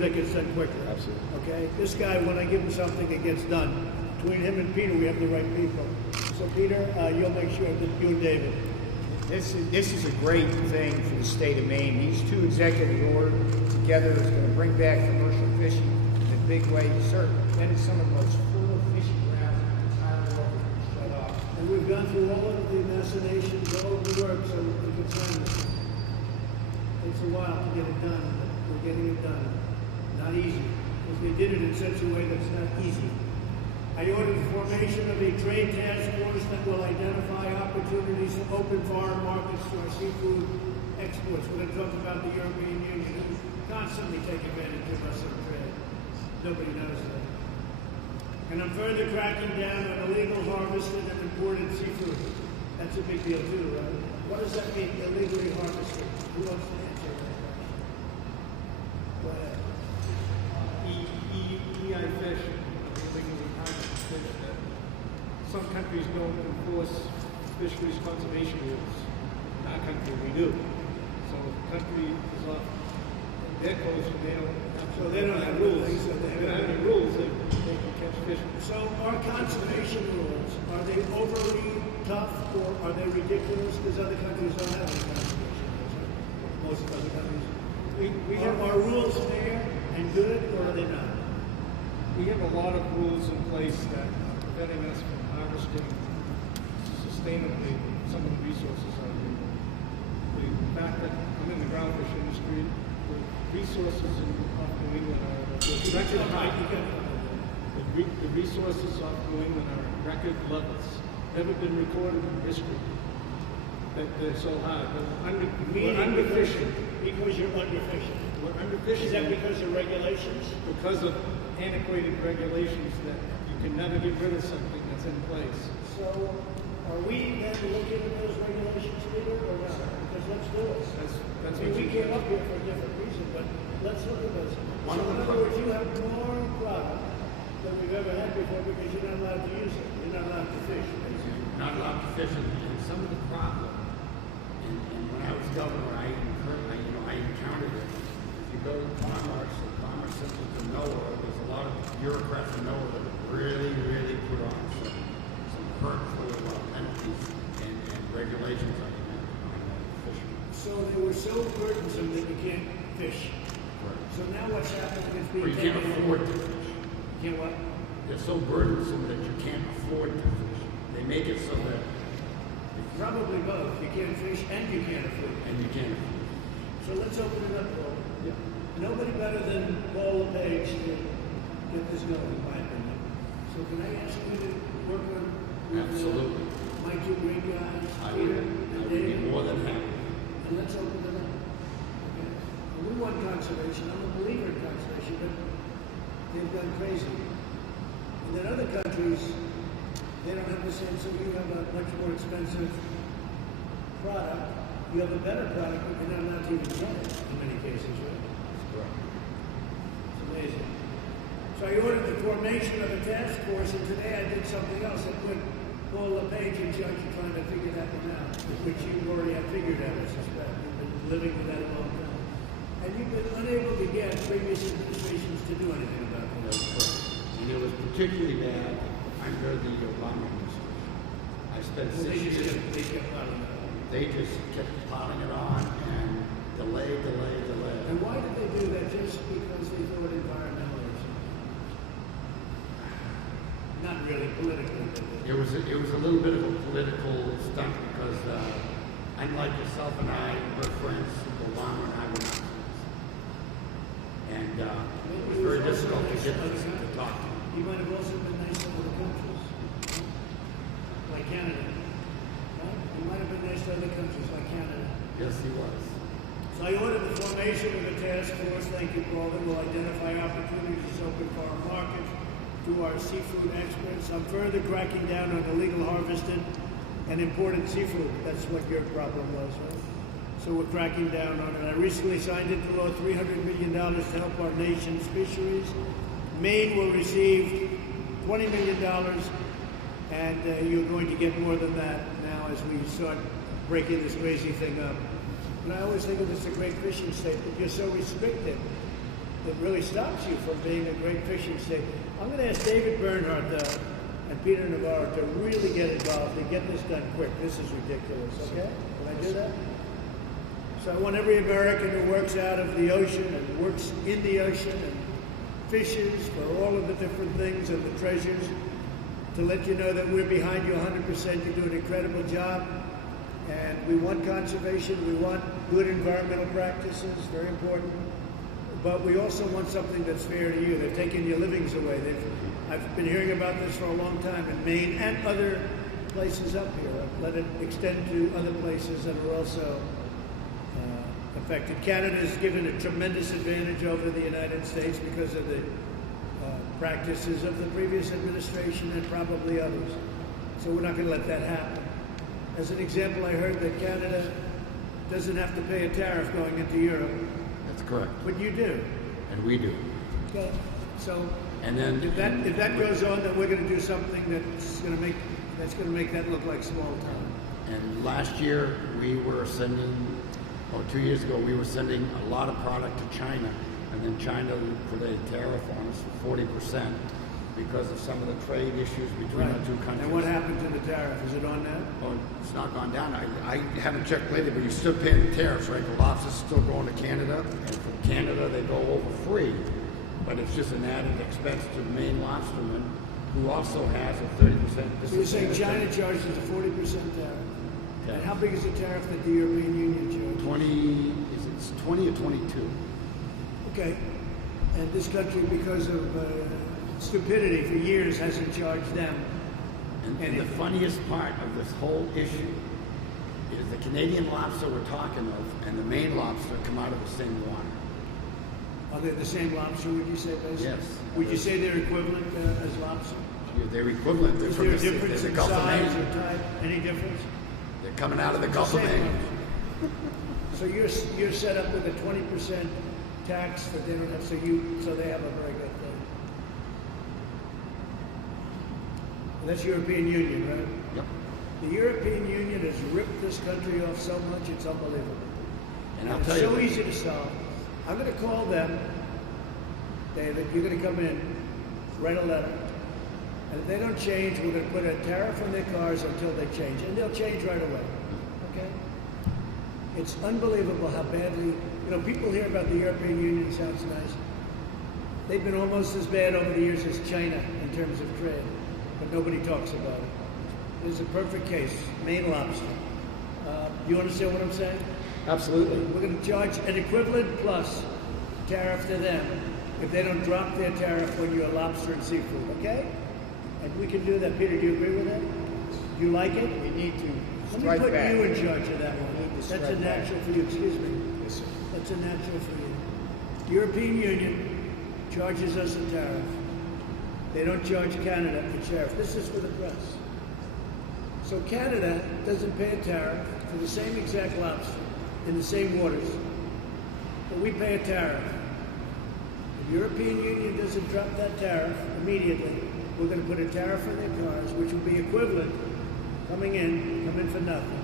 that gets done quicker. Absolutely. Okay? This guy, when I give him something, it gets done. Between him and Peter, we have the right people. So Peter, you'll make sure that you and David. This is a great thing for the state of Maine. These two executive orders together is going to bring back commercial fishing in a big way. That is some of the most fertile fishing grounds in the entire world shut off. And we've gone through all of the machinations, all of the work, so we can sign this. Takes a while to get it done, but we're getting it done. Not easy, because they did it in such a way that's not easy. I ordered the formation of a trade task force that will identify opportunities to open foreign markets to our seafood exports. We're going to talk about the European Union, who constantly take advantage of us in trade. Nobody knows that. And I'm further cracking down on illegal harvested and imported seafood. That's a big deal too, right? What does that mean, illegally harvested? Who wants to answer that question? Go ahead. EI fish, illegally harvested fish that some countries don't enforce fisheries conservation rules. In our country, we do. So if the country is off their coast and they don't have rules. They don't have any rules, they can catch fish. So our conservation rules, are they overly tough or are they ridiculous? Because other countries don't have any conservation rules. Right? Most other countries. We have our rules fair and good, or are they not? We have a lot of rules in place that are preventing us from harvesting sustainably some of the resources out here. The fact that I'm in the groundfish industry, the resources off New England are record high. The resources off New England are at record levels. Never been recorded in history that they're so high. We're underfishing. Because you're underfishing. We're underfishing. Is that because of regulations? Because of antiquated regulations that you can never get rid of something that's in place. So, are we then looking at those regulations, Peter, or not? Because let's do it. That's I mean, we came up here for a different reason, but let's look at those. So in other words, you have more product than we've ever had before because you're not allowed to use it. You're not allowed to fish. You're not allowed to fish, and some of the problem, and when I was governor, I encountered it. If you go to Commerce, or Commerce Central to NOAA, there's a lot of bureaucrats in NOAA that really put on some hurtful penalties and regulations on fishing. So they were so burdensome that you can't fish. Right. So now what's happening is Or being you can't taken afford over. to fish. You can't what? They're so burdensome that you can't afford to fish. They make it so that Probably both. You can't fish and you can't afford. and you can't afford. So let's open it up, Paul. Yeah. Nobody better than Paul LePage to get this going, in my opinion. So can I ask you to work on Absolutely. my two great guys, I Peter would and be David? more than happy. And let's open it up. Okay? And we want conservation. I'm a believer in conservation, but they've gone crazy. And then other countries, they don't have the same, so you have a much more expensive product. You have a better product, but you're not allowed to even sell it in many cases, right? It's amazing. So I ordered the formation of a task force, and today I did something else. I put Paul LePage in charge of trying to figure that one out, which you already have figured out, I suspect. You've been living with that a long time. And you've been unable to get previous administrations to do anything about that. That's correct. And it was particularly bad under the Obama administration. I spent Well, 6 years. they kept piling it on. They just kept piling it on and delay. And why did they do that? Just because they thought environmentalism? Not really politically. It was a little bit of a political stunt because unlike yourself and I, we're friends. Obama and I were not friends, and it was very difficult to get to talk to him. He might have also been nice to other countries, like Canada. Right? He might have been nice to other countries, like Canada. Yes, he was. So I ordered the formation of a task force, thank you, Paul, that will identify opportunities to open foreign markets to our seafood experts. I'm further cracking down on illegal harvested and imported seafood. That's what your problem was, right? So we're cracking down on it. I recently signed into law $300 million to help our nation's fisheries. Maine will receive $20 million, and you're going to get more than that now as we start breaking this crazy thing up. And I always think of this as a great fishing state, but you're so restricted it really stops you from being a great fishing state. I'm going to ask David Bernhardt and Peter Navarro to really get involved and get this done quick. This is ridiculous, okay? Can I do that? So I want every American who works out of the ocean and works in the ocean and fishes for all of the different things and the treasures to let you know that we're behind you 100%. You do an incredible job. And we want conservation. We want good environmental practices, very important. But we also want something that's fair to you. They're taking your livings away. I've been hearing about this for a long time in Maine and other places up here. Let it extend to other places that are also affected. Canada has given a tremendous advantage over the United States because of the practices of the previous administration and probably others. So we're not going to let that happen. As an example, I heard that Canada doesn't have to pay a tariff going into Europe. That's correct. But you do. And we do. Okay. So And then if that goes on, then we're going to do something that's going to make that look like small town. And last year we were sending, 2 years ago, we were sending a lot of product to China, and then China put a tariff on us for 40% because of some of the trade issues between the two countries. And what happened to the tariff? Is it on now? Oh, it's not gone down. I haven't checked lately, but you're still paying the tariffs, right? The lobster's still going to Canada, and from Canada they go over free, but it's just an added expense to the Maine lobsterman, who also has a 30% disadvantage. So you're saying China charges a 40% tariff? Yeah. And how big is the tariff that the European Union charges? 20 or 22? Okay. And this country, because of stupidity for years, hasn't charged them. And the funniest part of this whole issue is the Canadian lobster we're talking of and the Maine lobster come out of the same water. Are they the same lobster, would you say, basically? Yes. Would you say they're equivalent as lobster? They're equivalent. They're Is from there a the difference in Gulf of size Maine. or type? Any difference? They're coming out of the Gulf of Same Maine. lobster. So you're set up with a 20% tax that they don't have, so they have a very good thing. And that's European Union, right? Yep. The European Union has ripped this country off so much, it's unbelievable. And I'll It's tell you, so easy to solve. I'm going to call them, David, you're going to come in, write a letter, and if they don't change, we're going to put a tariff on their cars until they change, and they'll change right away, okay? It's unbelievable how badly, people hear about the European Union, sounds nice. They've been almost as bad over the years as China in terms of trade, but nobody talks about it. It's a perfect case, Maine lobster. You understand what I'm saying? absolutely. We're going to charge an equivalent plus tariff to them if they don't drop their tariff when you're lobster and seafood, okay? And we can do that. Peter, do you agree with that? Do you like it? We need to Let me strike put back. you in charge of that one. We need to That's a strike back. natural for you, excuse me. Yes, sir. That's a natural for you. European Union charges us a tariff. They don't charge Canada a tariff. This is for the press. So Canada doesn't pay a tariff for the same exact lobster in the same waters, but we pay a tariff. The European Union doesn't drop that tariff immediately. We're going to put a tariff on their cars, which will be equivalent, come in for nothing,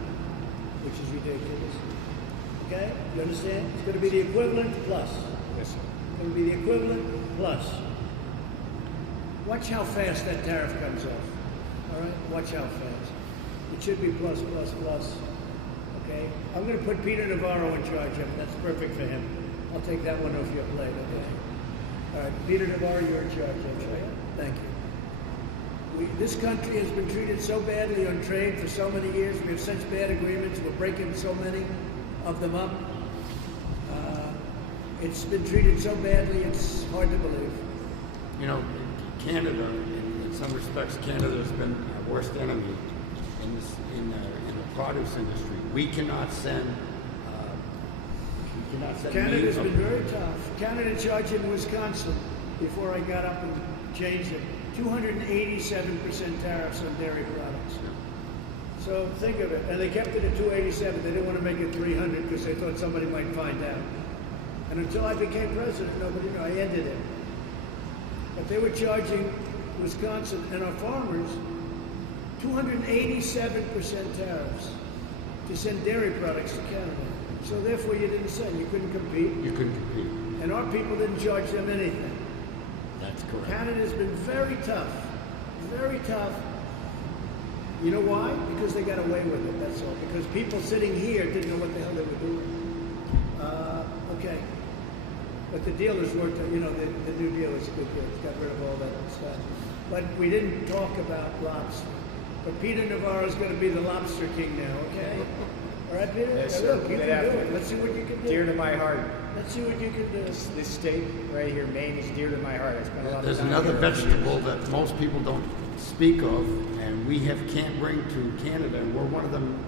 which is ridiculous. Okay? You understand? It's going to be the equivalent plus. Yes, sir. It's going to be the equivalent plus. Watch how fast that tariff comes off. All right? Watch how fast. It should be plus, plus, plus. Okay? I'm going to put Peter Navarro in charge of it. That's perfect for him. I'll take that one off your plate. Okay? All right. Peter Navarro, you're in charge of it. Right? Thank you. This country has been treated so badly on trade for so many years. We have such bad agreements. We're breaking so many of them up. It's been treated so badly, it's hard to believe. Canada, in some respects, Canada has been our worst enemy in the produce industry. We cannot send. Canada's been very tough. Canada charged in Wisconsin before I got up and changed it. 287% tariffs on dairy products. So think of it. And they kept it at 287. They didn't want to make it 300 because they thought somebody might find out. And until I became president, nobody knew. I ended it. But they were charging Wisconsin and our farmers 287% tariffs to send dairy products to Canada. So therefore you didn't send. You couldn't compete. You couldn't compete. and our people didn't charge them anything. That's correct. Canada's been very tough, very tough. You know why? Because they got away with it, that's all. Because people sitting here didn't know what the hell they were doing. Okay. But the dealers worked, you know, the new deal is a good deal. It's got rid of all that stuff. But we didn't talk about lobster. But Peter Navarro's going to be the lobster king now, okay? All right, Peter? Yes, Now, look, sir. you Good can do it. afternoon. Let's see what you can do. Dear to my heart. Let's see what you can do. This state right here, Maine, is dear to my heart. I spent a lot of There's time another here over the vegetable years. that most people don't speak of, and can't bring to Canada. And we're one of them.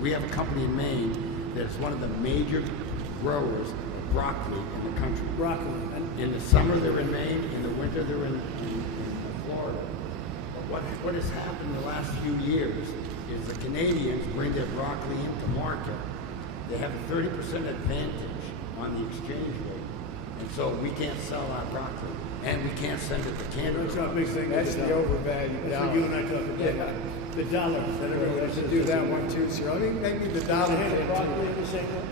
We have a company in Maine that's one of the major growers of broccoli in the country. Broccoli. In the summer, they're in Maine. In the winter, they're in Florida. But what has happened the last few years is the Canadians bring their broccoli into market. They have a 30% advantage on the exchange rate. And so we can't sell our broccoli. And we can't send it to Canada. That's our big thing. That's the overvalued That's dollar. what you and I talked about. Yeah. The dollar. That everybody I should says do is that the- one too, sir. I mean, maybe the Is dollar it thing broccoli too. in the same one?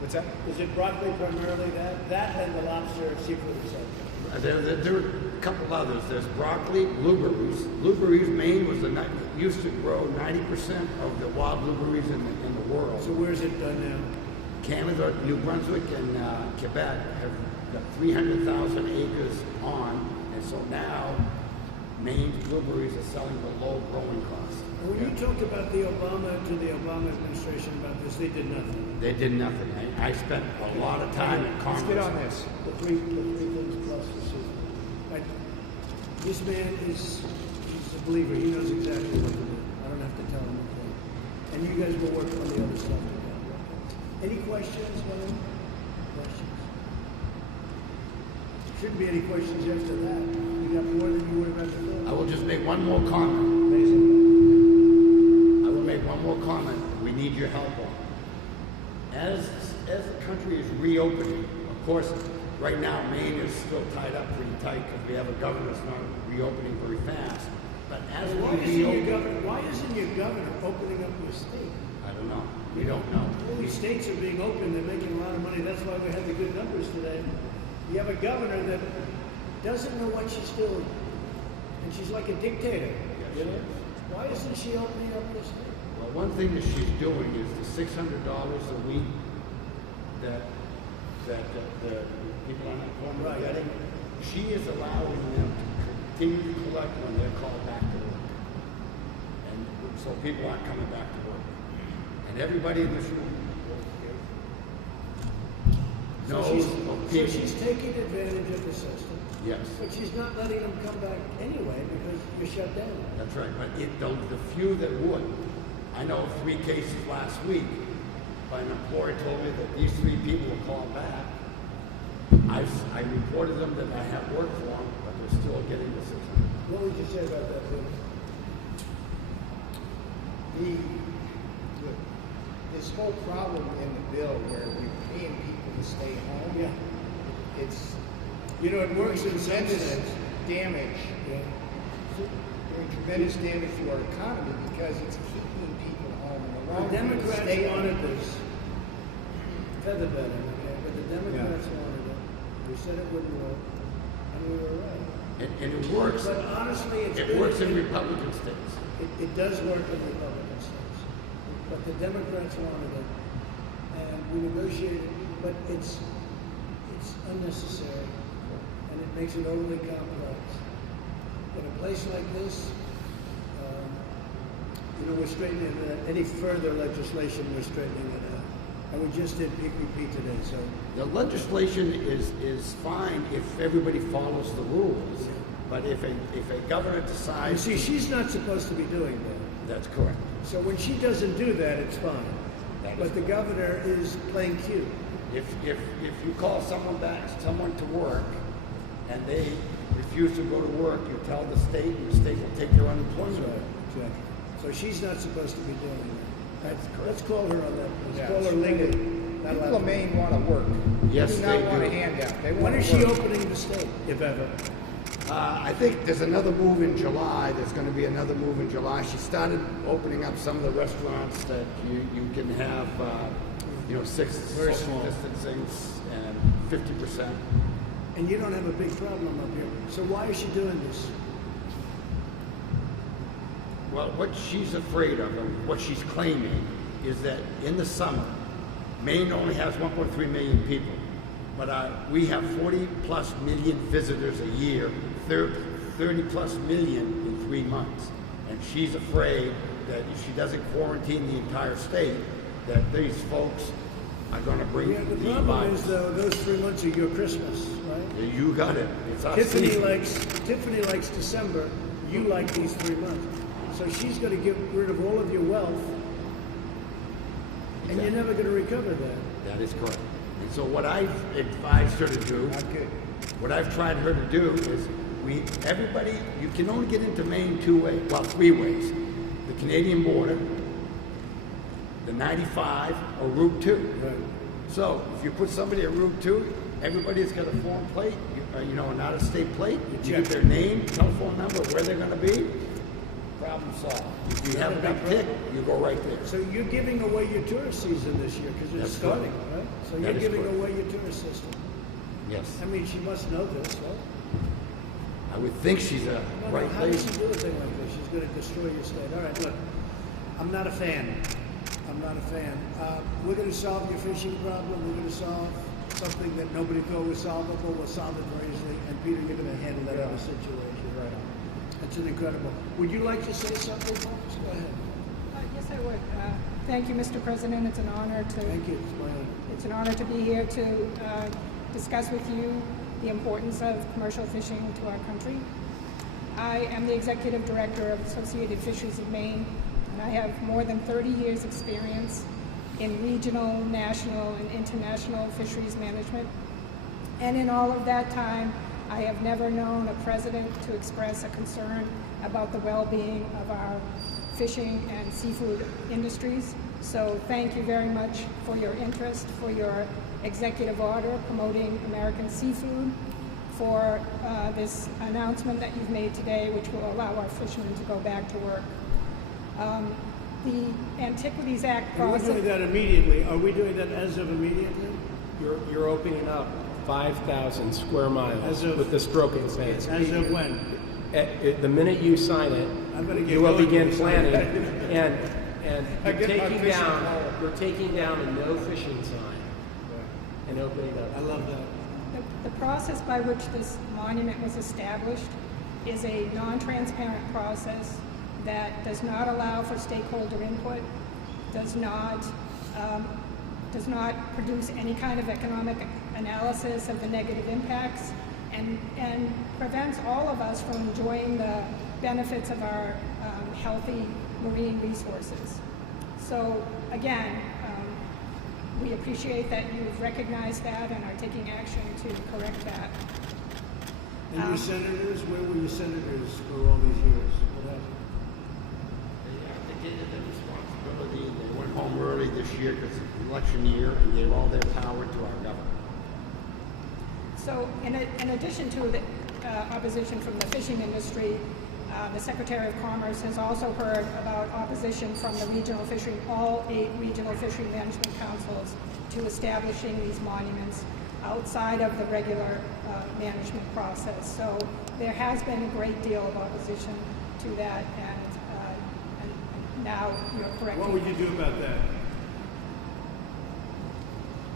What's that? Is it broccoli primarily that and the lobster seafood itself? There are a couple others. There's broccoli, blueberries. Blueberries, Maine used to grow 90% of the wild blueberries in the world. So where's it done now? Canada, New Brunswick, and Quebec have got 300,000 acres on, and so now Maine's blueberries are selling below growing costs. When you talked about the Obama administration about this, they did nothing. They did nothing. I spent a lot of time in Let's Congress. get on this. The three things plus the seafood. But this man he's a believer. He knows exactly what to do. I don't have to tell him anything. And you guys will work on the other stuff together. Any questions, William? Questions? Shouldn't be any questions after that. You got more than you would have had before. I will just make one more comment. Amazing. I will make one more comment we need your help on. As the country is reopening, of course, right now Maine is still tied up pretty tight because we have a governor that's not reopening very fast. But as Why we isn't, reopen, why isn't your governor opening up your state? I don't know. We don't know. All these states are being open. They're making a lot of money. That's why we had the good numbers today. You have a governor that doesn't know what she's doing. And she's like a dictator. You know? Why isn't she opening up her state? Well, one thing that she's doing is the $600 a week that the people on unemployment are getting. She is allowing them to continue to collect when they're called back to work. And so people aren't coming back to work. And everybody in this room knows So she's taking advantage of the system. Yes, But she's not letting them come back anyway because you're shut down. that's right. But the few that would, I know of 3 cases last week, but an employer told me that these 3 people were called back. I reported them that I have work for them, but they're still getting the $600. What would you say about that, Bill? This whole problem in the bill where we're paying people to stay home, Yeah. it's You know, it works in some tremendous states. damage, Yeah. doing tremendous damage to our economy because it's keeping people home in the long The run. Democrats stay wanted home. this feather bedding, okay? But the Democrats wanted it. We said it wouldn't work, and we were right. And it works. But honestly, it's It good. works in Republican states. It does work in Republican states. But the Democrats wanted it, and we negotiated, but it's unnecessary, and it makes it overly complex. In a place like this, we're straightening it out. Any further legislation, we're straightening it out. And we just did PPP today, so. The legislation is fine if everybody follows the rules. But if a governor You decides, see, she's not supposed to be doing that. that's correct. So when she doesn't do that, it's fine. That is But the governor is playing cute. If you call someone to work, and they refuse to go to work, you tell the state, and the state will take their unemployment. Exactly. So she's not supposed to be doing that. That's correct. Let's call her on that. Let's Yeah, call her legally. Not People allowed of to- Maine want to work. Yes, do they not want do. a handout. They When want is to she work. opening the state, if ever? I think there's another move in July. There's going to be another move in July. She started opening up some of the restaurants that you can have, social small. distancing and 50%. And you don't have a big problem up here. So why is she doing this? Well, what she's afraid of and what she's claiming is that in the summer, Maine only has 1.3 million people, but we have 40 plus million visitors a year, 30 plus million in 3 months. And she's afraid that if she doesn't quarantine the entire state, that these folks are going to bring Yeah, the the problem virus. is though, those 3 months are your Christmas, right? Yeah, you got it. It's our Tiffany season. likes December. You like these 3 months. So she's going to get rid of all of your wealth, and you're never going to recover that. That is correct. And so what I've advised her to do, what I've tried her to do is everybody, you can only get into Maine 3 ways. The Canadian border, the 95, or Route 2. Right. So if you put somebody at Route 2, everybody's got a foreign plate, an out-of-state plate. You get their name, telephone number, where they're going to be. Problem solved. If you have an uptick, you go right there. So you're giving away your tourist season this year because it's That's starting, correct. right? So That you're is giving correct. away your tourist system. Yes. I mean, she must know this, right? I would think she's a No, right how does lady. she do a thing like this? She's going to destroy your state. All right, look, I'm not a fan. We're going to solve your fishing problem. We're going to solve something that nobody thought was solvable. We'll solve it very easily. And Peter, you're going to handle that other situation. Right. That's an incredible. Would you like to say something, folks? Go ahead. Yes, I would. Thank you, Mr. President. It's an honor to. Thank you. It's my honor. It's an honor to be here to discuss with you the importance of commercial fishing to our country. I am the Executive Director of Associated Fisheries of Maine, and I have more than 30 years' experience in regional, national, and international fisheries management. And in all of that time, I have never known a president to express a concern about the well-being of our fishing and seafood industries. So thank you very much for your interest, for your executive order promoting American seafood, for this announcement that you've made today, which will allow our fishermen to go back to work. The Antiquities Act And we're process. doing that immediately. Are we doing that as of immediately? You're opening up 5,000 square miles As of- with the stroking ban. As of when? The minute you sign it, I'm gonna get you will going begin when you sign planning, it. and I you're get my taking fishing down, pole. you're taking down a no fishing sign and opening I up. love that. The process by which this monument was established is a non-transparent process that does not allow for stakeholder input, does not produce any kind of economic analysis of the negative impacts, and prevents all of us from enjoying the benefits of our healthy marine resources. So again, we appreciate that you've recognized that and are taking action to correct that. And your senators, where were your senators for all these years? What happened? They abdicated their responsibility. They went home early this year because it's election year and gave all their power to our government. So in addition to the opposition from the fishing industry, the Secretary of Commerce has also heard about opposition from the regional fishery, all 8 regional fishery management councils, to establishing these monuments outside of the regular management process. So there has been a great deal of opposition to that, and now you're correcting. What would you do about that?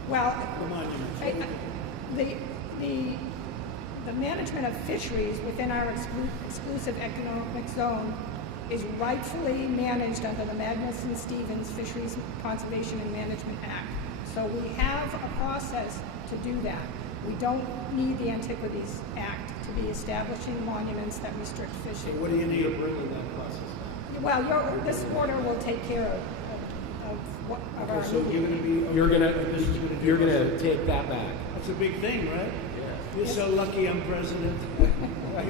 Well, The monuments. What would you do? the management of fisheries within our exclusive economic zone is rightfully managed under the Magnuson-Stevens Fisheries Conservation and Management Act. So we have a process to do that. We don't need the Antiquities Act to be establishing monuments that restrict So fishing. what do you You're need? bringing that process back. Well, this order will take care of our Okay, so need. you're going to be. You're okay, gonna, this is gonna do you're this. gonna take that back. That's a big thing, right? Yes. You're so lucky I'm president.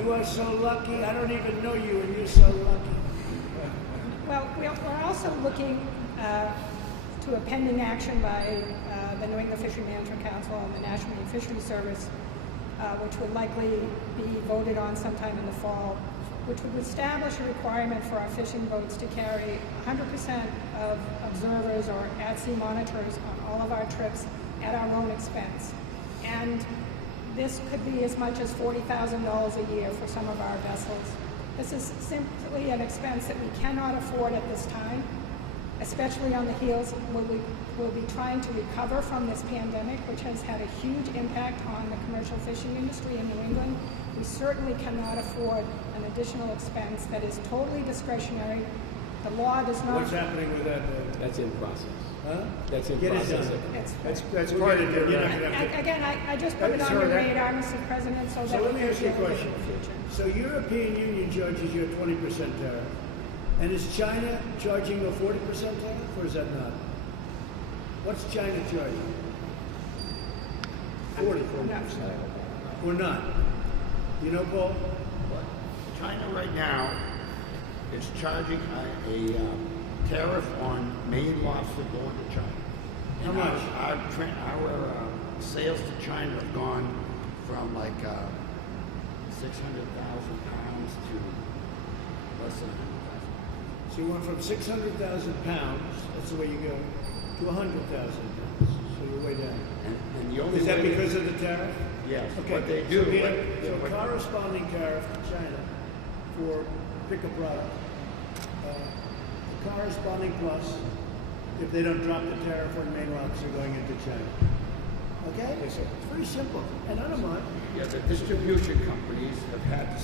You are so lucky. I don't even know you, and you're so lucky. Well, we're also looking to a pending action by the New England Fishery Management Council and the National Marine Fisheries Service, which would likely be voted on sometime in the fall which would establish a requirement for our fishing boats to carry 100% of observers or at-sea monitors on all of our trips at our own expense. And this could be as much as $40,000 a year for some of our vessels. This is simply an expense that we cannot afford at this time, especially on the heels we'll be trying to recover from this pandemic, which has had a huge impact on the commercial fishing industry in New England. We certainly cannot afford an additional expense that is totally discretionary. The law does not. What's happening with that? That's in process. Huh? That's in Get it process. done. That's part of your. Again, I just put it on your radar, Mr. President, so that So let we me can ask you a deal with it question. in the future. So European Union charges you a 20% tariff. And is China charging a 40% tariff, or is that not? What's China charging? 40%. I'm not sure. Or not? You know, Paul? China right now is charging a tariff on Maine lobster going to China. How And much? Our sales to China have gone from like 600,000 pounds to less than 100,000. So you went from 600,000 pounds, that's the way you go, to 100,000 pounds. So you're way down. And the only Is that way because of the tariff? Yes. Okay. What they do, So we have what- a corresponding tariff to China for pick a product. The corresponding plus if they don't drop the tariff on Maine lobster going into China. Okay? Yes, sir. It's very simple. And I don't mind. yeah, the distribution companies have had to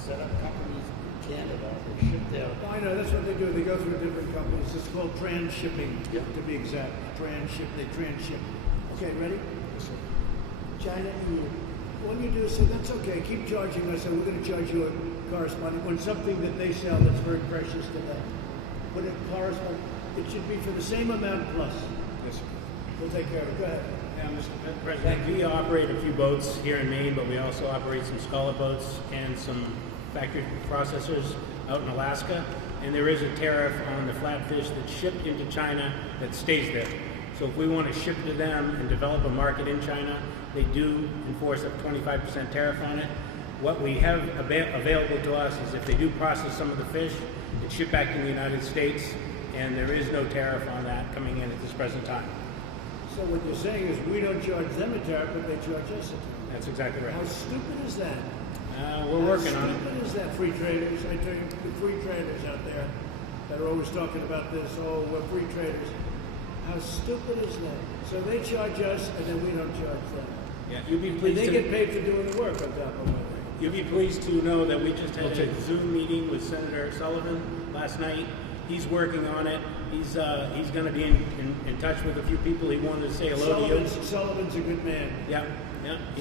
set up companies in Canada and ship their. I know, that's what they do. They go through different companies. It's called transshipping, Yep. to be exact. They transship. Okay, ready? Yes, sir. China, EU. All you do is say, that's okay, keep charging us, and we're going to charge you a corresponding, when something that they sell that's very precious to them. Put it corresponding, it should be for the same amount plus. Yes, sir. We'll take care of it. Go ahead. Yeah, Mr. President, we operate a few boats here in Maine, but we also operate some sculler boats and some factory processors out in Alaska. And there is a tariff on the flatfish that's shipped into China that stays there. So if we want to ship to them and develop a market in China, they do enforce a 25% tariff on it. What we have available to us is if they do process some of the fish, it's shipped back to the United States, and there is no tariff on that coming in at this present time. So what you're saying is we don't charge them a tariff, but they charge us a tariff. That's exactly right. How stupid is that? We're working on it. How stupid is that, free traders? I tell you, the free traders out there that are always talking about this, oh, we're free traders. How stupid is that? So they charge us, and then we don't charge them. Yeah, you'll be And pleased they to, get paid for doing the work on top of it. you'll be pleased to know that we just had a Zoom meeting with Senator Sullivan last night. He's working on it. He's going to be in touch with a few people. He wanted to say hello to you. Sullivan's a good man. Yeah.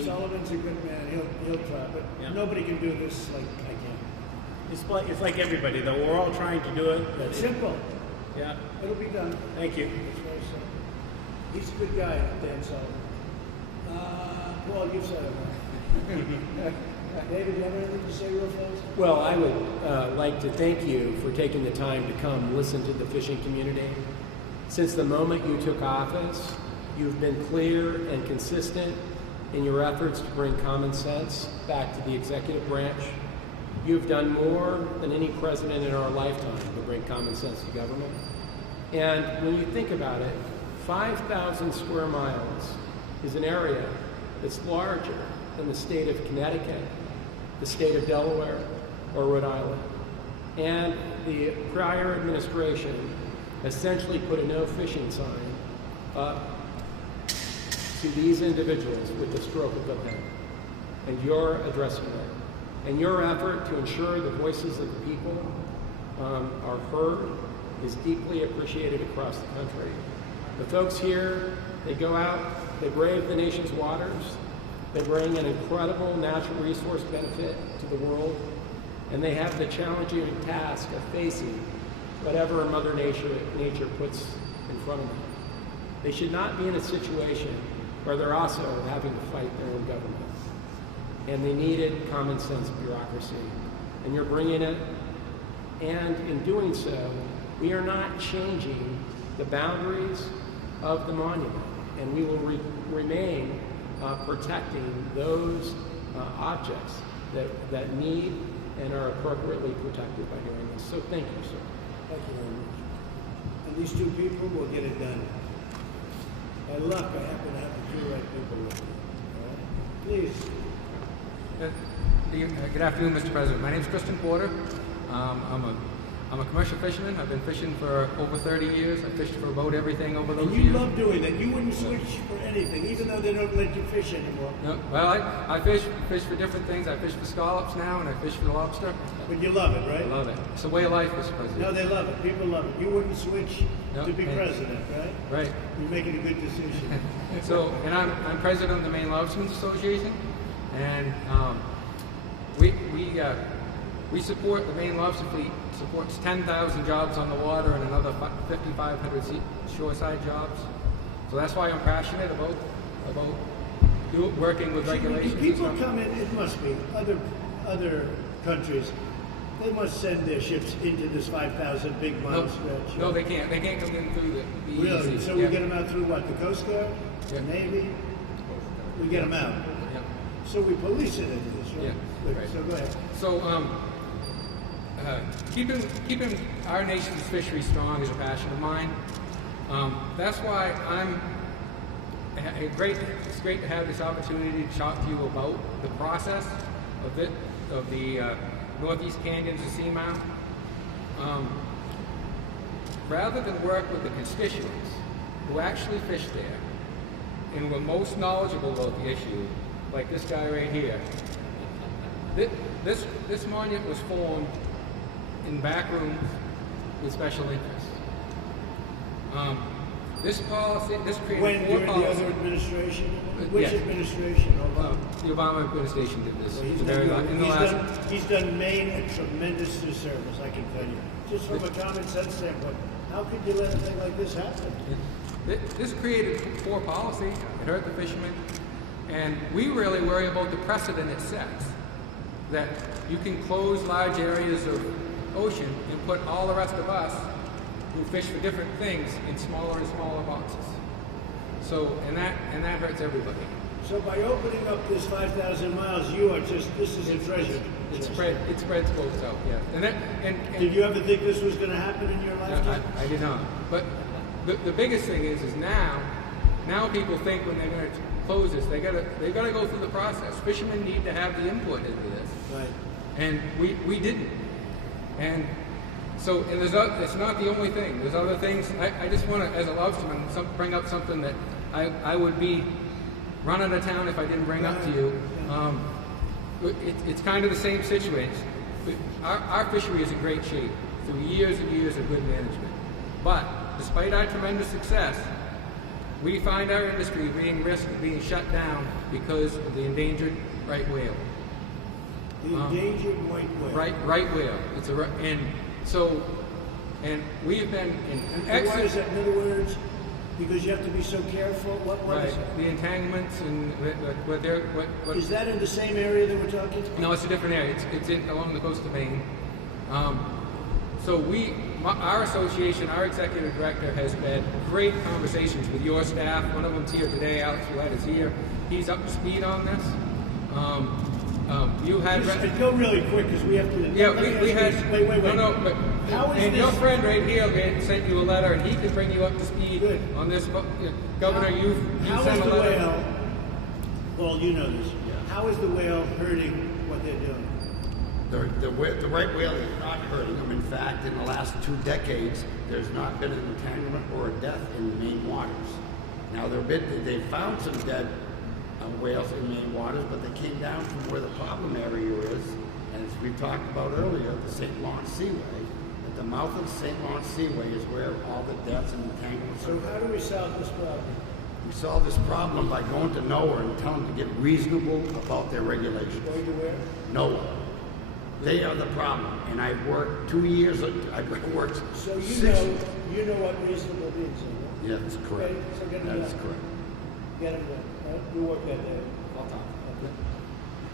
Sullivan's a good man. He'll try, but Yeah. nobody can do this like I can. It's like everybody, though. We're all trying to do it. It's simple. Yeah. It'll be done. Thank you. It's very simple. He's a good guy, Dan Sullivan. Paul, you said it. David, you have anything to say real fast? Well, I would like to thank you for taking the time to come listen to the fishing community. Since the moment you took office, you've been clear and consistent in your efforts to bring common sense back to the executive branch. You've done more than any president in our lifetime to bring common sense to government. And when you think about it, 5,000 square miles is an area that's larger than the state of Connecticut, the state of Delaware, or Rhode Island. And the prior administration essentially put a no fishing sign up to these individuals with the stroke of the pen. And you're addressing that. And your effort to ensure the voices of the people are heard is deeply appreciated across the country. The folks here, they go out, they brave the nation's waters, they bring an incredible natural resource benefit to the world, and they have the challenging task of facing whatever Mother Nature puts in front of them. They should not be in a situation where they're also having to fight their own government. And they needed common sense bureaucracy. And you're bringing it, and in doing so, we are not changing the boundaries of the monument, and we will protecting those objects that need and are appropriately protected by doing this. So thank you, sir. Thank you very much. And these two people will get it done. By luck, I happen to have the two right people with me. All right? Please. Good afternoon, Mr. President. My name is Kristen Porter. I'm a commercial fisherman. I've been fishing for over 30 years. I fished for about everything over those And you years. love doing that. You wouldn't switch for anything, even though they don't let you fish anymore. No, well, I fish for different things. I fish for scallops now, and I fish for lobster. But you love it, right? I love it. It's a way of life, Mr. President. No, they love it. People love it. You wouldn't switch No, to be and- president, right? Right. You're making a good decision. So, and I'm president of the Maine Lobstermen's Association, and we support the Maine Lobster Fleet. Supports 10,000 jobs on the water and another 5,500 shoreside jobs. So that's why I'm passionate about working with See, when regulations. people and stuff. come in, it must be other countries. They must send their ships into this 5,000 big mile stretch. No, they can't. They can't come in through the Really? EEZ. So Yeah. we get them out through what? The Coast Guard? Yeah. The Navy? We get them out. Yeah. So we police it into this, right? Yeah, Good. right. So go ahead. So, keeping our nation's fishery strong is a passion of mine. That's why it's great to have this opportunity to talk to you about the process of the Northeast Canyons of Seamount. Rather than work with the constituents who actually fish there and were most knowledgeable about the issue, like this guy right here, this monument was formed in back rooms with special interests. This created When, four during the policies. other administration? Which Yes. administration? Obama? The Obama administration did this. Well, he's The very done, in the last. he's done Maine a tremendous disservice, I can tell you. Just from a common sense standpoint, how could you let a thing like this happen? This created poor policy. It hurt the fishermen, and we really worry about the precedent it sets. That you can close large areas of ocean and put all the rest of us who fish for different things in smaller and smaller boxes. So, and that hurts everybody. So by opening up this 5,000 miles, this is a treasure. It spreads both out, yeah. Did you ever think this was going to happen in your No, lifetime? I did not. But the biggest thing is now people think when they're going to close this, they've got to go through the process. Fishermen need to have the input into this, Right. and we didn't. And so, and it's not the only thing. There's other things. I just want to, as a lobsterman, bring up something that I would be run out of town if I didn't bring up to you. It's kind of the same situation. Our fishery is in great shape through years and years of good management. But despite our tremendous success, we find our industry being risked of being shut down because of the endangered right whale. The endangered white whale. Right whale. And we have been in And why is that? In other words, because you have to be so careful. What right, is it? the entanglements and what Is that in the same area that we're talking? No, it's a different area. It's along the coast of Maine. So our association, our executive director has had great conversations with your staff. One of them's here today. Alex Roulette is here. He's up to speed on this. You had Just go really quick because we have to. yeah, let me we ask had you this. Wait. no, but How is and this? your friend right here sent you a letter, and he can bring you up to speed Good. on this. Governor, you How sent is a the letter. whale? Well, you know this. How is the whale hurting what they're doing? The right whale is not hurting them. In fact, in the last 2 decades, there's not been an entanglement or a death in the Maine waters. Now, they found some dead whales in Maine waters, but they came down from where the problem area is, and as we talked about earlier, the St. Lawrence Seaway. At the mouth of the St. Lawrence Seaway is where all the deaths and entanglements So are. how do we solve this problem? We solve this problem by going to NOAA and telling them to get reasonable about their regulations. Going to where? NOAA. They are the problem. And I've worked 2 years, I've worked So you 6 know what reasonable means. Right? Yeah, that's correct. Okay, so get 'em That is done. correct. Get them done. Right? You work that day. I'll talk.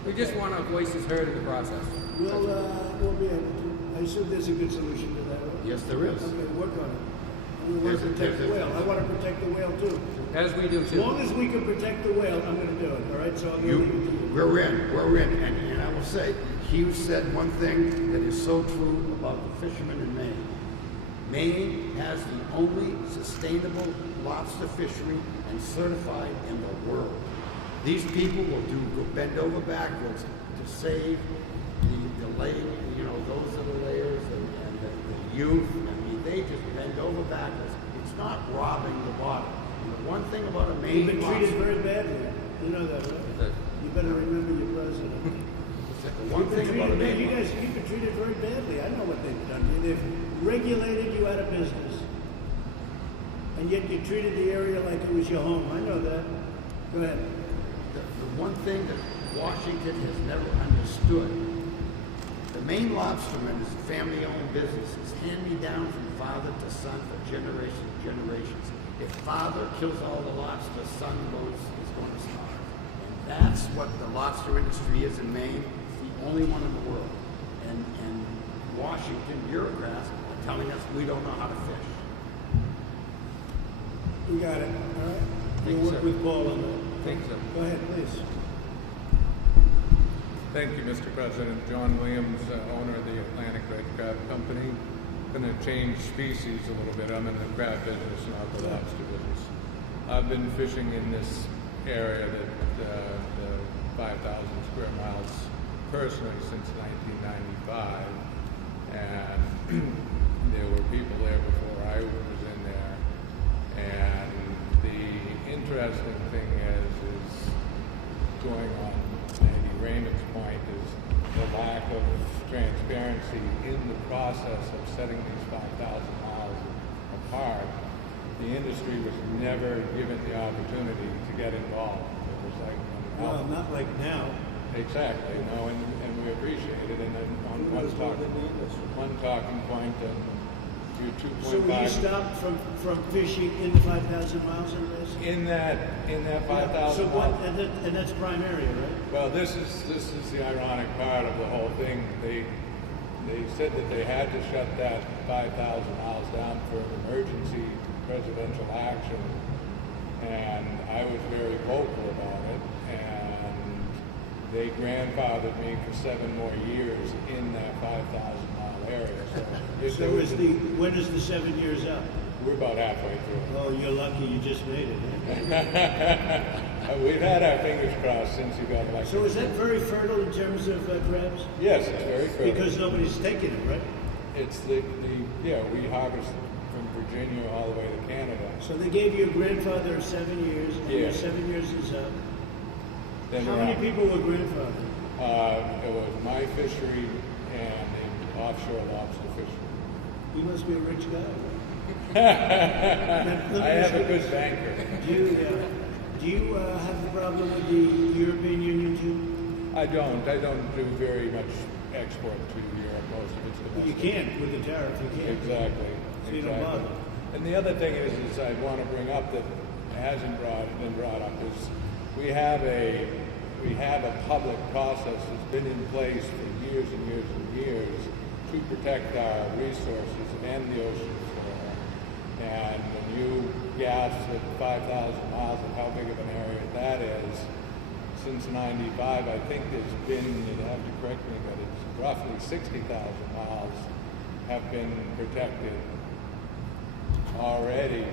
We just want our voices heard in the process. We'll be able to. I assume there's a good solution to that, right? Yes, there is. Okay, work on it. We want to protect the whale. I want to protect the whale too. As we do As too. long as we can protect the whale, I'm going to do it. All right, so I'm going to leave it to you. We're in, and I will to say, Hugh said one thing that is so true about the fishermen in Maine. Maine has the only sustainable lobster fishery and certified in the world. These people will bend over backwards to save the lake, those that are layers and the youth. I mean, they just bend over backwards. It's not robbing the bottom. And the one thing about a Maine You've been treated lobster, very badly. You know that, right? You better remember your president. the one thing about a Maine lobster. You've been treated very badly. I know what they've done. They've regulated you out of business. And yet you treated the area like it was your home. I know that. Go ahead. The one thing that Washington has never understood, the Maine lobsterman is a family-owned business. It's hand-me-down from father to son for generations. If father kills all the lobster, son is going to starve. And that's what the lobster industry is in Maine. It's the only one in the world. And Washington bureaucrats are telling us we don't know how to fish. You got it. All right. Thank We'll you, work sir. with Paul on that. Thank you, sir. Go ahead, please. Thank you, Mr. President. John Williams, owner of the Atlantic Red Crab Company. Going to change species a little bit. I'm in the crab business, not the lobster business. I've been fishing in this area, the 5,000 square miles, personally since 1995. And there were people there before I was in there. And the interesting thing is going on Andy Raymond's point is the lack of transparency in the process of setting these 5,000 miles apart. The industry was never given the opportunity to get involved. It was like, Well, not like now. exactly, no, and we appreciate it. And then on Who knows more than the industry? one talking point, to So will you 2.5. stop from fishing in the 5,000 miles in this? In that 5,000 So what? miles. And that's prime area, right? Well, this is the ironic part of the whole thing. They said that they had to shut that 5,000 miles down for emergency presidential action, and I was very vocal about it. And they grandfathered me for 7 more years in that 5,000-mile area. So When is the 7 years up? we're about halfway through. Oh, you're lucky you just made it. Huh? We've had our fingers crossed since you got elected. So is that very fertile in terms of crabs? Yes, it's very fertile. Because nobody's taking it, right? It's we harvest from Virginia all the way to Canada. So they gave you a grandfather of 7 years, and your Yeah. 7 years is up. Then How we're many on. people were grandfathered? It was my fishery and the offshore lobster fishery. You must be a rich guy. I have a good banker. Do you have a problem with the European Union too? I don't do very much export to Europe. Most of it's Well, you domestic. can't with the tariff. You can't. Exactly. So you don't bother. And the other thing is I want to bring up that hasn't been brought up is we have a public process that's been in place for years and years and years to protect our resources and the ocean floor. And when you gasp at 5,000 miles and how big of an area that is, since '95, I think there's been, you'd have to correct me, but it's roughly 60,000 miles have been protected already,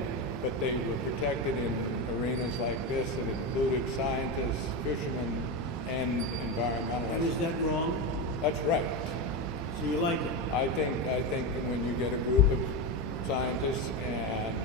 but they were protected in arenas like this that included scientists, fishermen, and And is environmentalists. that wrong? That's right. So you like it? I think that when you get a group of scientists and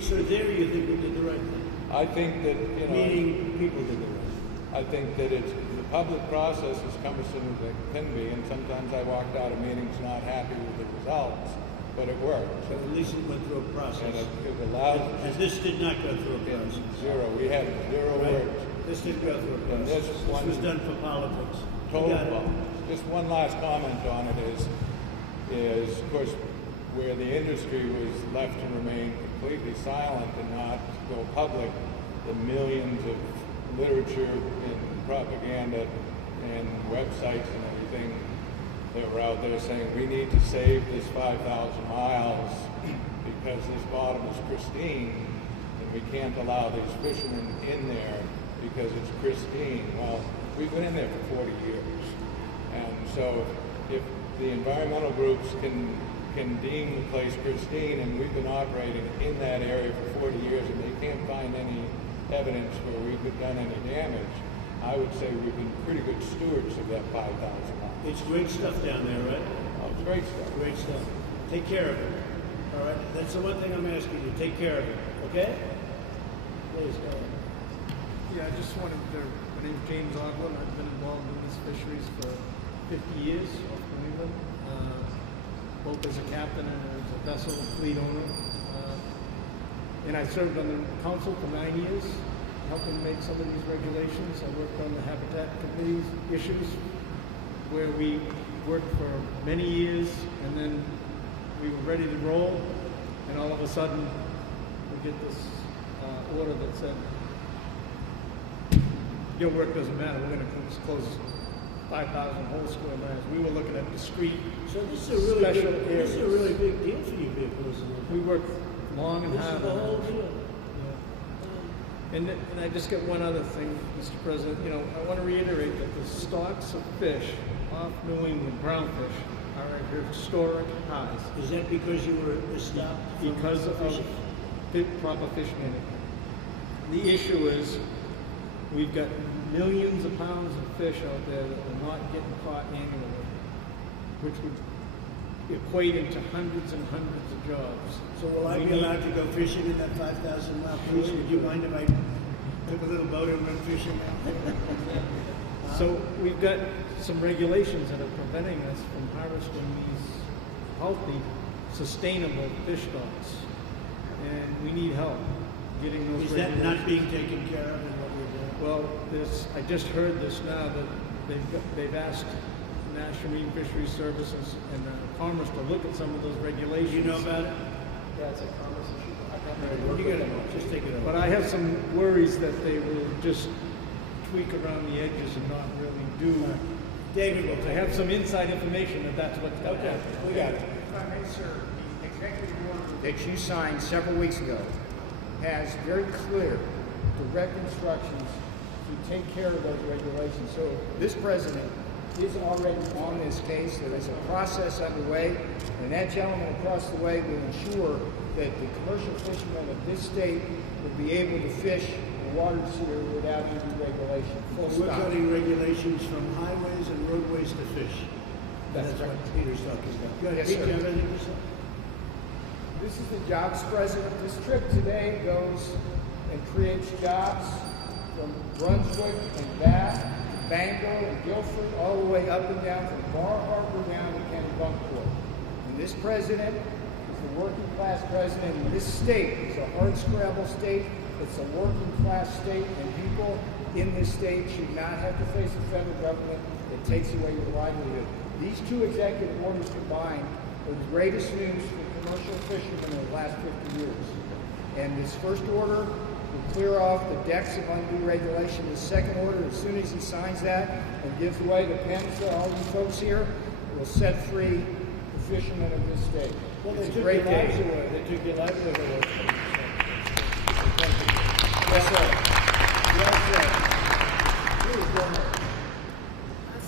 So there you think we did the right thing? I think that, Meaning people did the right thing. I think that the public process is cumbersome as it can be, and sometimes I walked out of meetings not happy with the results, but it worked. So at least it went through a process. And it allowed And this did not go through a process. zero. We had zero Right? words. This didn't go through a And process. this This one- was done for politics. You Total got it. bomb. Just one last comment on it is of course where the industry was left to remain completely silent and not go public, the millions of literature and propaganda and websites and everything that were out there saying we need to save this 5,000 miles because this bottom is pristine and we can't allow these fishermen in there because it's pristine. Well, We've been in there for 40 years. And so if the environmental groups can deem the place pristine, and we've been operating in that area for 40 years, and they can't find any evidence where we've done any damage, I would say we've been pretty good stewards of that 5,000 lots. It's great stuff down there, right? Oh, it's great stuff. Great stuff. Take care of it. All right? That's the one thing I'm asking you. Take care of it. Okay? Please, go ahead. Yeah, I just wanted to, my name's James Ogland. I've been involved in this fisheries for 50 years off New England, both as a captain and as a vessel fleet owner. And I served on the council for 9 years, helping make some of these regulations. I worked on the Habitat Committee's issues, where we worked for many years, and then we were ready to roll, and all of a sudden, we get this order that said, your work doesn't matter, we're going to close 5,000 whole square miles. We were looking at discrete, So this is a really special big, areas. this is a really big deal for you people, isn't it? We work long and This is hard the on whole it. deal. And I just got one other thing, Mr. President. You know, I want to reiterate that the stocks of fish off New England, brownfish, are at historic highs Is that because you were stopped? from because of fishing? proper fish management. The issue is we've got millions of pounds of fish out there that are not getting caught annually, which would equate into hundreds and hundreds of jobs. So will I We be need- allowed to go fishing in that 5,000 mile cruise? Would you mind if I took a little boat and went fishing? So we've got some regulations that are preventing us from harvesting these healthy, sustainable fish stocks. And we need help getting those Is that regulations. not being taken care of in what we're doing? Well, I just heard this now that they've asked National Marine Fisheries Services and Commerce to look at some of those regulations. You know about it? That's a commerce issue. You got it, just take it over. But I have some worries that they will just tweak around the edges and not really do. David will I have some inside information that that's what's going to Okay, happen. we got it. If I may, sir, the executive order that you signed several weeks ago has very clear, direct instructions to take care of those regulations. So this president is already on this case. There is a process underway, and that gentleman across the way will ensure that the commercial fishermen of this state will be able to fish the waters here without any regulation. Full We're stop. cutting regulations from highways and roadways to fish. That's That's right. what Peter's talking about. Go ahead, Yes, Pete, sir. you have anything to say? This is the jobs president. This trip today goes and creates jobs from Brunswick and Bath, Bangor and Guilford, all the way up and down from Bar Harbor down to Kennebunkport. And this president is the working class president in this state. It's a hard scrabble state. It's a working class state, and people in this state should not have to face a federal government that takes away your livelihood. These two executive orders combined are the greatest news for commercial fishermen in the last 50 years. And this first order will clear off the decks of undue regulation. The second order, as soon as he signs that and gives away the pens to all you folks here, will set free the fishermen of this state. Well, they It's a took great your lives day. away. They took your livelihood away. Thank you. Yes, sir. Yes, sir. Please, go ahead.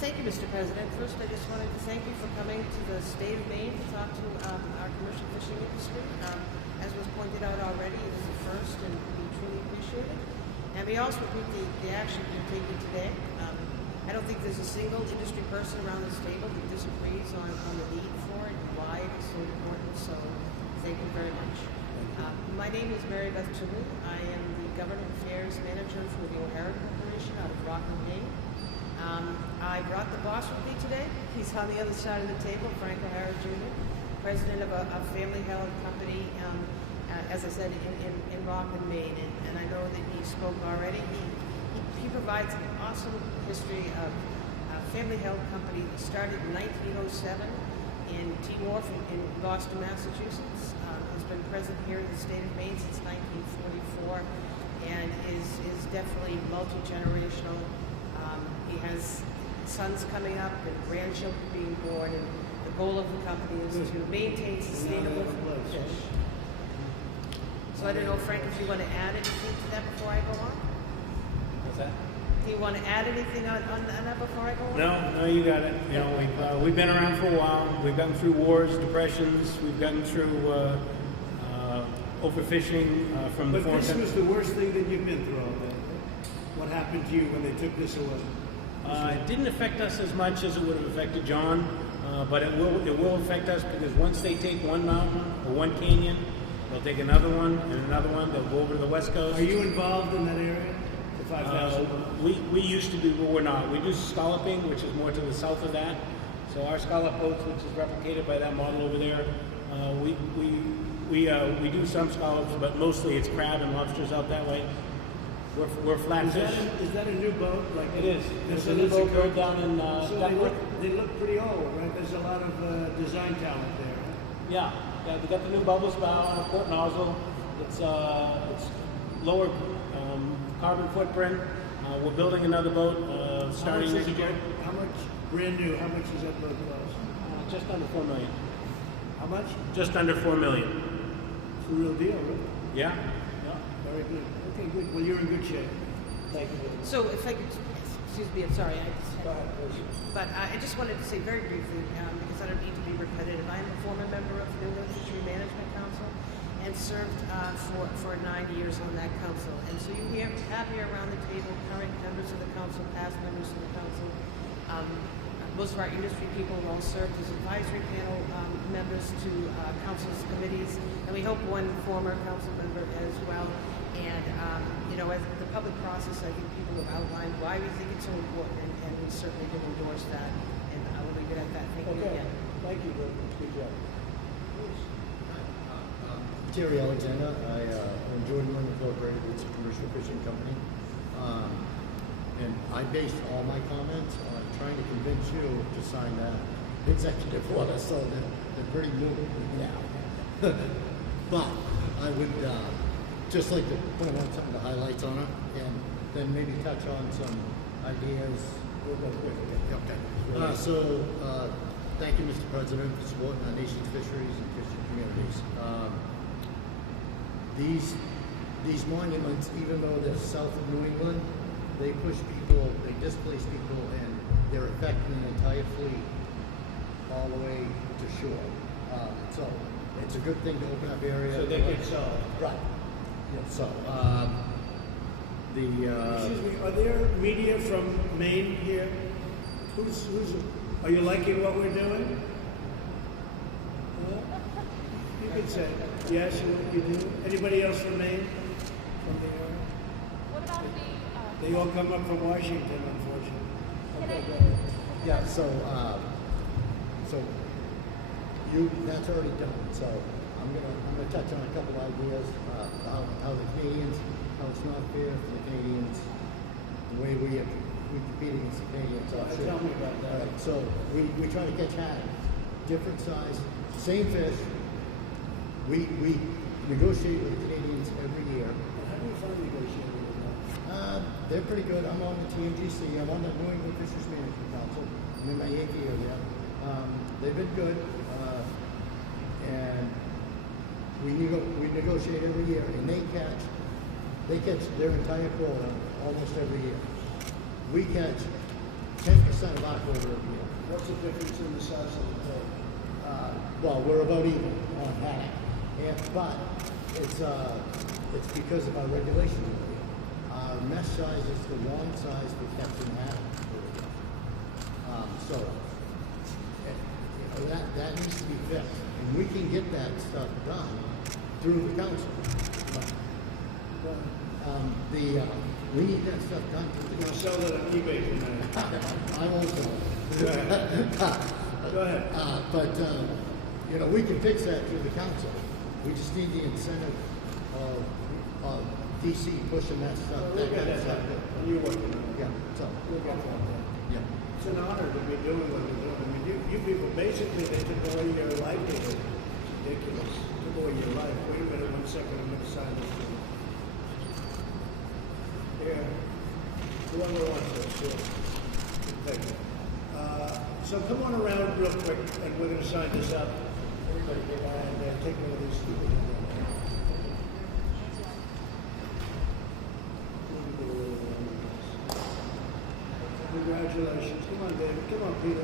Thank you, Mr. President. First, I just wanted to thank you for coming to the state of Maine to talk to our commercial fishing industry. As was pointed out already, it is a first, and we truly appreciate it. And we also appreciate the action you're taking today. I don't think there's a single industry person around this table that disagrees on the need for it and why it is so important. So, thank you very much. My name is Mary Beth Toulouse. I am the Government Affairs Manager for the O'Hara Corporation out of Rockland, Maine. I brought the boss with me today. He's on the other side of the table, Frank O'Hara Jr., president of a family-held company, as I said, in Rockland, Maine. And I know that he spoke already. He provides an awesome history of a family-held company that started in 1907 in T. Wharf in Boston, Massachusetts. Has been present here in the state of Maine since 1944 and is definitely multi-generational. He has sons coming up and grandchildren being born, and the goal of the company is to maintain sustainable fish. So I don't know, Frank, if you want to add anything to that before I go on? What's that? Do you want to add anything on that before I go on? No, you got it. You know, we've been around for a while. We've gotten through wars, depressions. We've gotten through overfishing from the But foreign this countries. was the worst thing that you've been through all day. What happened to you when they took this away? It didn't affect us as much as it would have affected John, but it will affect us because once they take one mountain or one canyon, they'll take another one and another one. They'll go over to the west coast. Are you involved in that area? The 5,000? We used to be, but we're not. We do scalloping, which is more to the south of that. So our scallop boats, which is replicated by that model over there, we do some scallops, but mostly it's crab and lobsters out that way. We're flatfish. Is that a new boat? Like It is. There's There's a new boat built down in So they look pretty old, right? There's a lot of design talent there. Right? Yeah, we got the new bubble spout and a port nozzle. It's lower carbon footprint. We're building another boat starting next year. How much, brand new, how much does that boat cost? Just under $4 million. How much? Just under $4 million. It's a real deal, right? Yeah. Very good. Okay, good. Well, you're in good shape. Thank you. So if I could, excuse me, I'm sorry. Go ahead, please. But I just wanted to say very briefly, because I don't need to be repetitive, I am a former member of the New England Fishery Management Council and served for 9 years on that council. And so you have here around the table current members of the council, past members of the council. Most of our industry people have all served as advisory panel members to council's committees, and we hope one former council member as well. And as the public process, I think people have outlined why we think it's so important, and we certainly do endorse that. And I will leave it at that. Thank you Okay. again. Thank you, Bill. Good job. Terry Alexander. I own Jordan Lynn Incorporated. It's a commercial fishing company. And I based all my comments on trying to convince you to sign that executive order, so they're pretty moving now. But I would just like to point out some of the highlights on it, and then maybe touch on some ideas. We'll go quickly. Okay. Thank you, Mr. President, for supporting our nation's fisheries and fishing communities. These monuments, even though they're south of New England, they push people, they displace people, and they're affecting the entire fleet all the way to shore. So it's a good thing to open up areas. So they get solved. Right. Yeah, so, Excuse me, are there media from Maine here? Are you liking what we're doing? You can say yes, you do. Anybody else from Maine? From the area? What about the, They all come up from Washington, unfortunately. Okay, go ahead. yeah, so that's already done. So I'm gonna touch on a couple ideas, how the Canadians, how it's not fair for the Canadians, the way we compete against the Canadians offshore. Tell me about that. All right, so we try to catch haddock, different size, same fish. We negotiate with the Canadians every year. How do you find negotiating with them? They're pretty good. I'm on the TMGC. I'm on the New England Fisheries Management Council. I'm in my 8th year there. They've been good, and we negotiate every year, and they catch their entire quota almost every year. We catch 10% of our quota every year. What's the difference in the size of the boat? Well, we're about even on haddock, but it's because of our regulations over here. Our mesh size is the wrong size for catching haddock. So that needs to be fixed, and we can get that stuff done through the council. We need that stuff done through the You'll council. sell that on eBay tonight. I won't sell it. Go ahead. But we can fix that through the council. We just need the incentive of DC pushing that stuff. We'll get that stuff. done. You're working on it. Yeah, so, We'll get that done. yeah. It's an honor to be doing what we're doing. I mean, you people, basically, they took away your livelihood. It's ridiculous. Took away your life. Wait a minute, 1 second, I'm going to sign this thing. Here. Whoever wants this, sure. Thank you. So come on around real quick, and we're going to sign this up. Everybody get out and take one of these stupid Congratulations. Come on, David. Come on, Peter.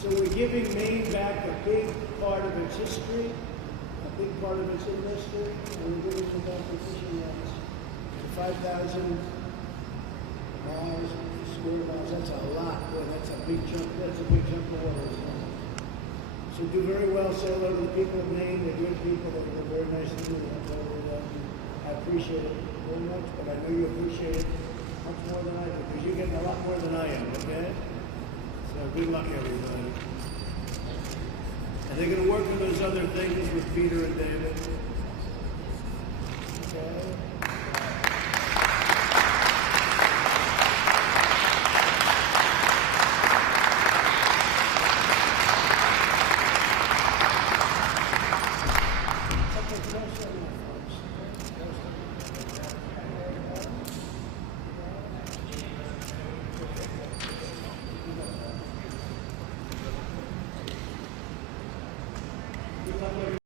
So we're giving Maine back a big part of its history, a big part of its industry, and we're giving them back the fishing rights. 5,000 miles, square miles, that's a lot. Boy, that's a big chunk. That's a big chunk of water. So do very well. Say hello to the people of Maine. They're good people. They're very nice to do. I appreciate it very much, but I know you appreciate it much more than I do, because you're getting a lot more than I am, okay? So good luck, everybody. And they're going to work on those other things with Peter and David. Okay? Something else?